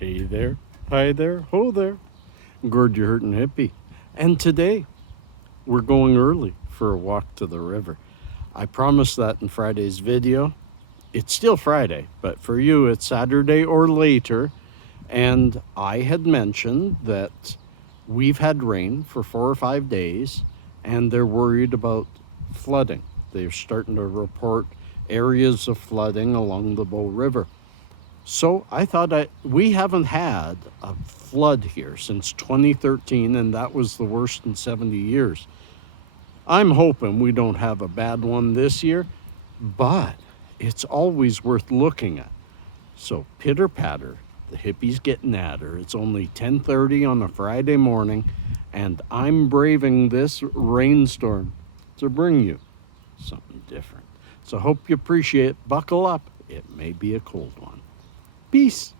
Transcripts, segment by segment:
Hey there, hi there, ho there. Gord your hurtin' hippie. And today, we're going early for a walk to the river. I promised that in Friday's video. It's still Friday, but for you it's Saturday or later. And I had mentioned that we've had rain for 4 or 5 days and they're worried about flooding. They're starting to report areas of flooding along the Bow River. So I thought we haven't had a flood here since 2013, and that was the worst in 70 years. I'm hoping we don't have a bad one this year, but it's always worth looking at. So pitter patter, the hippie's getting at her. It's only 10:30 on a Friday morning, and I'm braving this rainstorm to bring you something different. So hope you appreciate it. Buckle up. It may be a cold one. Peace.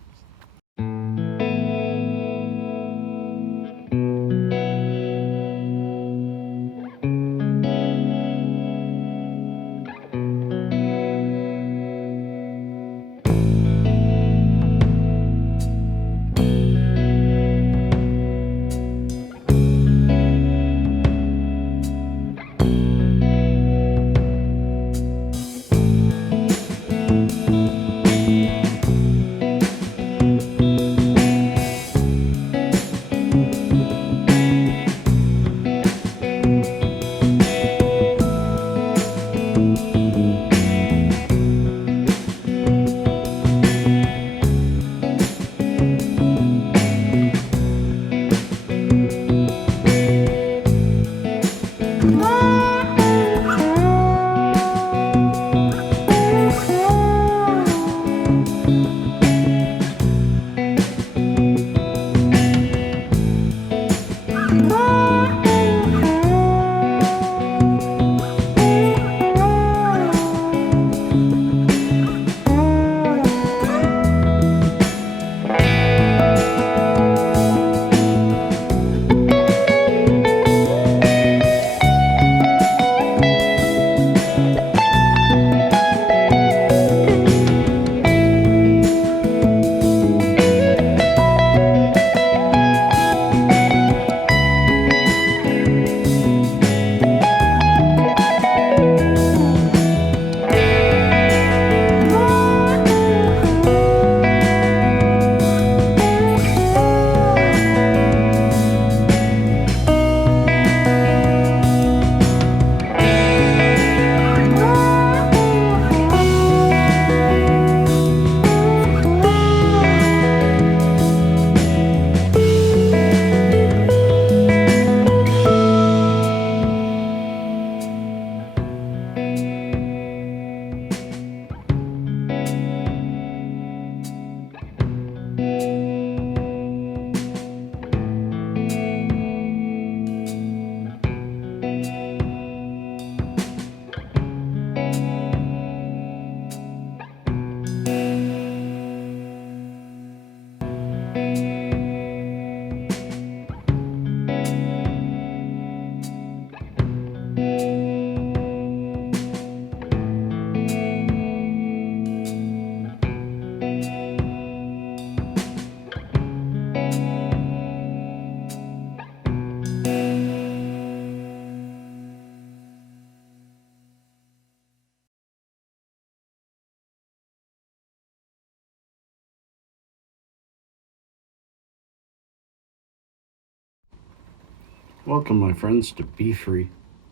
Welcome, my friends, to Be Free,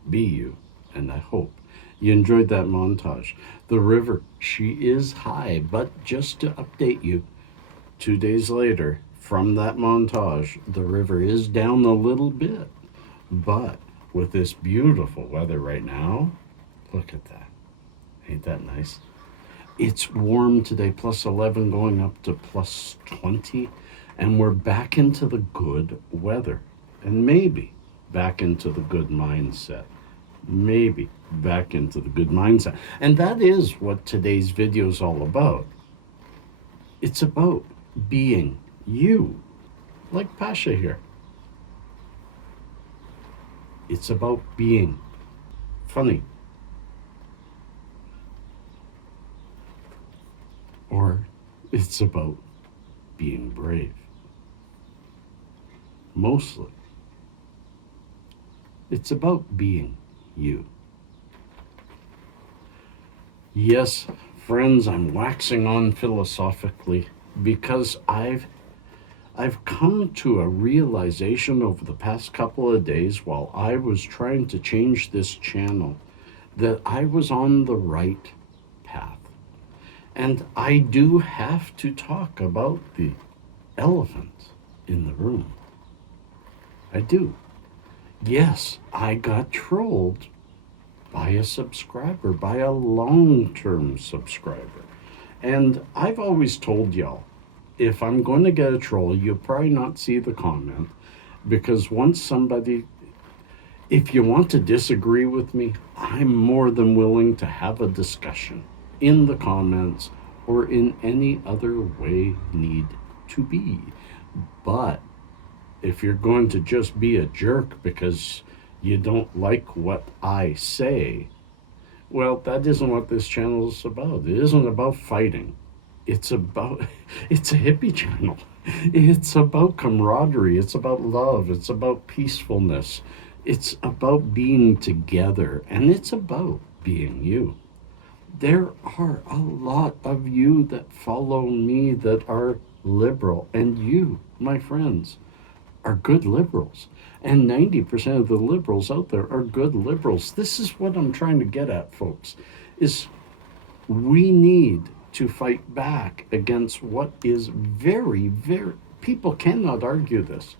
Be You, and I hope you enjoyed that montage. The river, she is high, but just to update you, 2 days later, from that montage, the river is down a little bit. But with this beautiful weather right now, look at that. Ain't that nice? It's warm today, plus 11 going up to plus 20, and we're back into the good weather. And maybe back into the good mindset. Maybe back into the good mindset. And that is what today's video is all about. It's about being you, like Pasha here. It's about being funny. Or it's about being brave. Mostly, it's about being you. Yes, friends, I'm waxing on philosophically because I've come to a realization over the past couple of days while I was trying to change this channel that I was on the right path. And I do have to talk about the elephant in the room. I do. Yes, I got trolled by a subscriber, by a long-term subscriber. And I've always told y'all, if I'm going to get a troll, you'll probably not see the comment, because once somebody, if you want to disagree with me, I'm more than willing to have a discussion in the comments or in any other way need to be. But if you're going to just be a jerk because you don't like what I say, well, that isn't what this channel is about. It isn't about fighting. It's a hippie channel. It's about camaraderie. It's about love. It's about peacefulness. It's about being together. And it's about being you. There are a lot of you that follow me that are liberal. And you, my friends, are good liberals. And 90% of the liberals out there are good liberals. This is what I'm trying to get at, folks, is we need to fight back against what is very, people cannot argue this.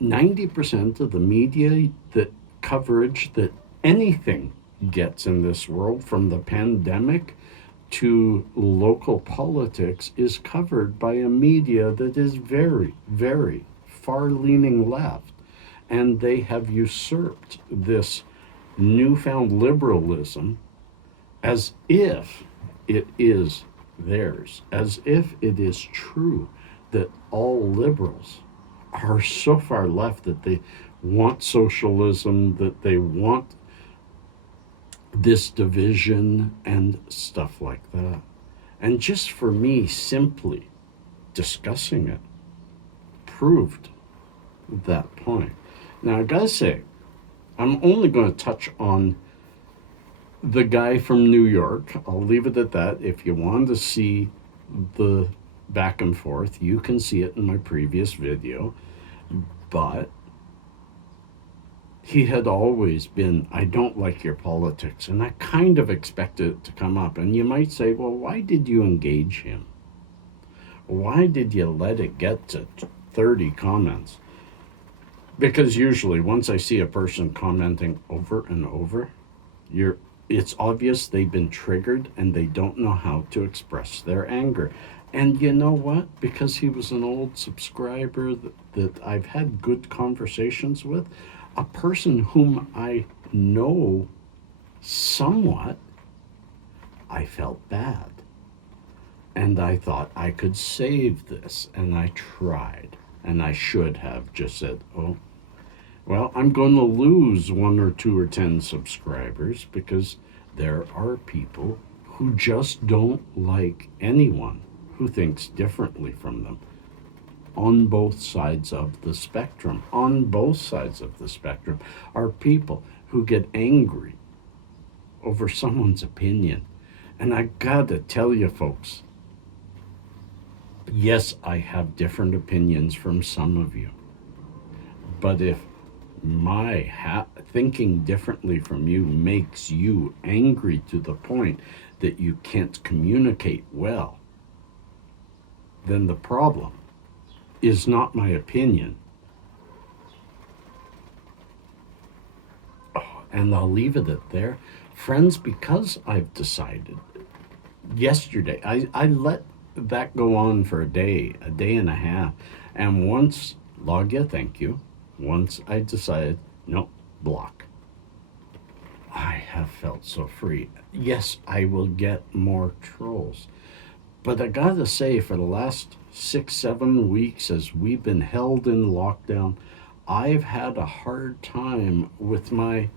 90% of the media, that coverage that anything gets in this world, from the pandemic to local politics, is covered by a media that is very, very far-leaning left. And they have usurped this newfound liberalism as if it is theirs, as if it is true that all liberals are so far left that they want socialism, that they want this division and stuff like that. And just for me, simply discussing it proved that point. Now, I gotta say, I'm only going to touch on the guy from New York. I'll leave it at that. If you want to see the back and forth, you can see it in my previous video. But he had always been, I don't like your politics. And I kind of expected it to come up. And you might say, well, why did you engage him? Why did you let it get to 30 comments? Because usually once I see a person commenting over and over, it's obvious they've been triggered and they don't know how to express their anger. And you know what? Because he was an old subscriber that I've had good conversations with, a person whom I know somewhat, I felt bad. And I thought I could save this, and I tried. And I should have just said, oh, well, I'm going to lose 1 or 2 or 10 subscribers because there are people who just don't like anyone who thinks differently from them on both sides of the spectrum. On both sides of the spectrum are people who get angry over someone's opinion. And I gotta tell you, folks, yes, I have different opinions from some of you. But if my thinking differently from you makes you angry to the point that you can't communicate well, then the problem is not my opinion. Oh, and I'll leave it at there. Friends, because I've decided yesterday, I let that go on for a day and a half. And once, Logia, thank you. Once I decided, no, block. I have felt so free. Yes, I will get more trolls. But I gotta say, for the last 6-7 weeks, as we've been held in lockdown, I've had a hard time with I'm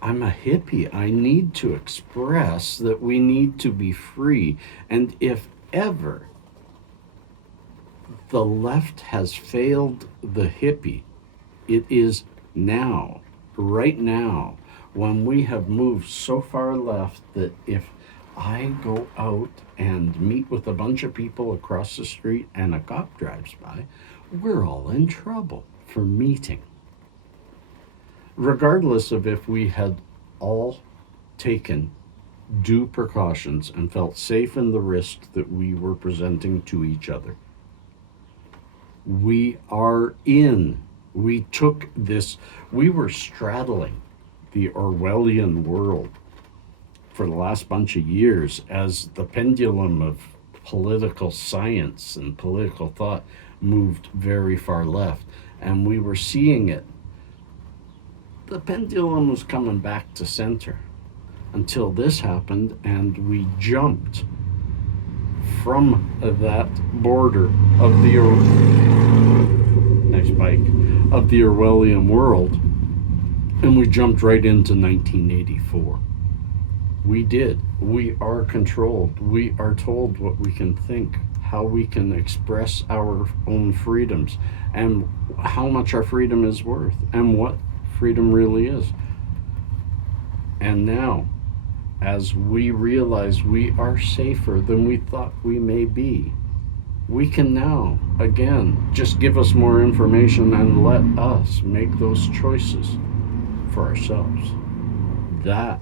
a hippie. I need to express that we need to be free. And if ever The left has failed the hippie. It is now, right now, when we have moved so far left that if I go out and meet with a bunch of people across the street and a cop drives by, we're all in trouble for meeting. Regardless of if we had all taken due precautions and felt safe in the risk that we were presenting to each other. We took this, we were straddling the Orwellian world for the last bunch of years as the pendulum of political science and political thought moved very far left. And we were seeing it. The pendulum was coming back to center until this happened, and we jumped from that border of the next bike of the Orwellian world, and we jumped right into 1984. We did. We are controlled. We are told what we can think, how we can express our own freedoms, and how much our freedom is worth, and what freedom really is. And now, as we realize we are safer than we thought we may be, we can now, again, just give us more information and let us make those choices for ourselves. That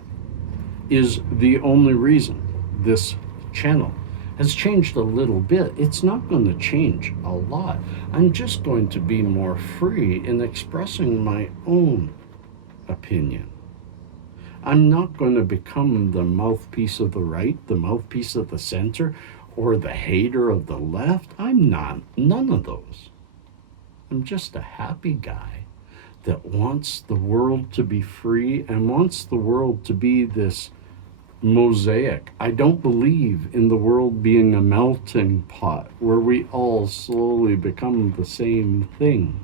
is the only reason this channel has changed a little bit. It's not going to change a lot. I'm just going to be more free in expressing my own opinion. I'm not going to become the mouthpiece of the right, the mouthpiece of the center, or the hater of the left. I'm not none of those. I'm just a happy guy that wants the world to be free and wants the world to be this mosaic. I don't believe in the world being a melting pot where we all slowly become the same thing.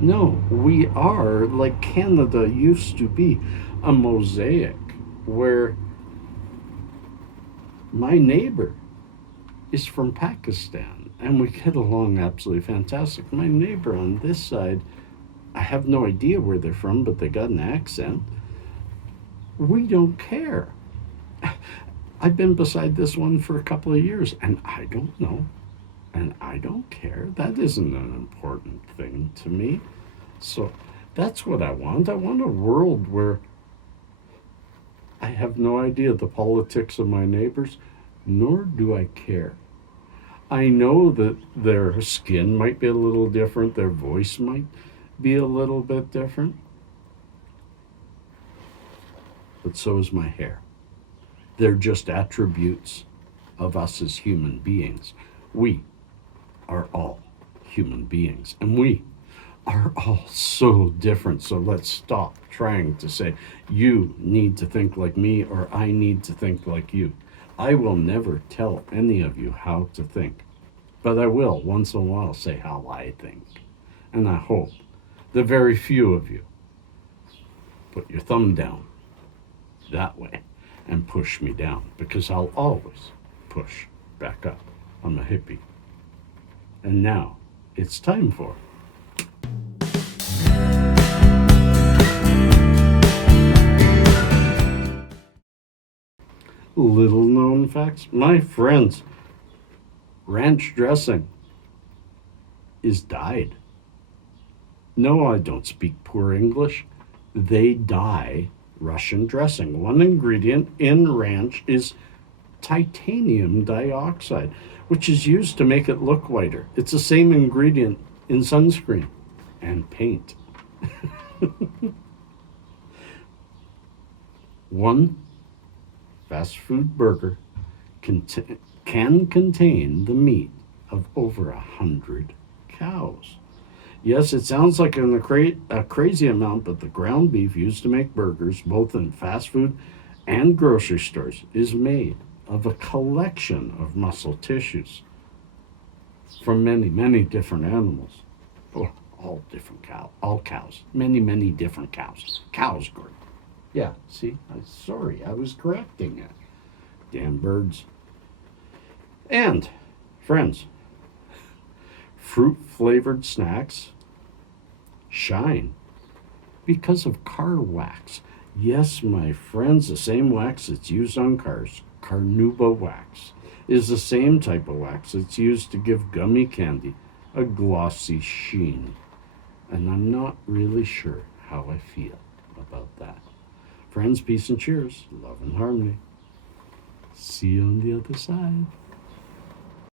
No, we are, like Canada used to be, a mosaic where my neighbor is from Pakistan and we get along absolutely fantastic. My neighbor on this side, I have no idea where they're from, but they got an accent. We don't care. I've been beside this one for a couple of years and I don't know. And I don't care. That isn't an important thing to me. So that's what I want. I want a world where I have no idea the politics of my neighbors, nor do I care. I know that their skin might be a little different, their voice might be a little bit different, but so is my hair. They're just attributes of us as human beings. We are all human beings, and we are all so different. So let's stop trying to say, you need to think like me, or I need to think like you. I will never tell any of you how to think, but I will once in a while say how I think. And I hope the very few of you put your thumb down that way and push me down, because I'll always push back up. I'm a hippie. And now it's time for little known facts. My friends, ranch dressing is dyed. No, I don't speak poor English. They dye Russian dressing. One ingredient in ranch is titanium dioxide, which is used to make it look whiter. It's the same ingredient in sunscreen and paint. One fast food burger can contain the meat of over 100 cows. Yes, it sounds like a crazy amount, but the ground beef used to make burgers, both in fast food and grocery stores, is made of a collection of muscle tissues from many, many different animals. Oh, all different cows, all cows, many, many different cows. Cows, Gordon. Yeah, see, sorry, I was correcting it. Damn birds. And, friends, Fruit-flavored snacks shine because of car wax. Yes, my friends, the same wax that's used on cars, carnauba wax, is the same type of wax that's used to give gummy candy a glossy sheen. And I'm not really sure how I feel about that. Friends, peace and cheers, love and harmony. See you on the other side.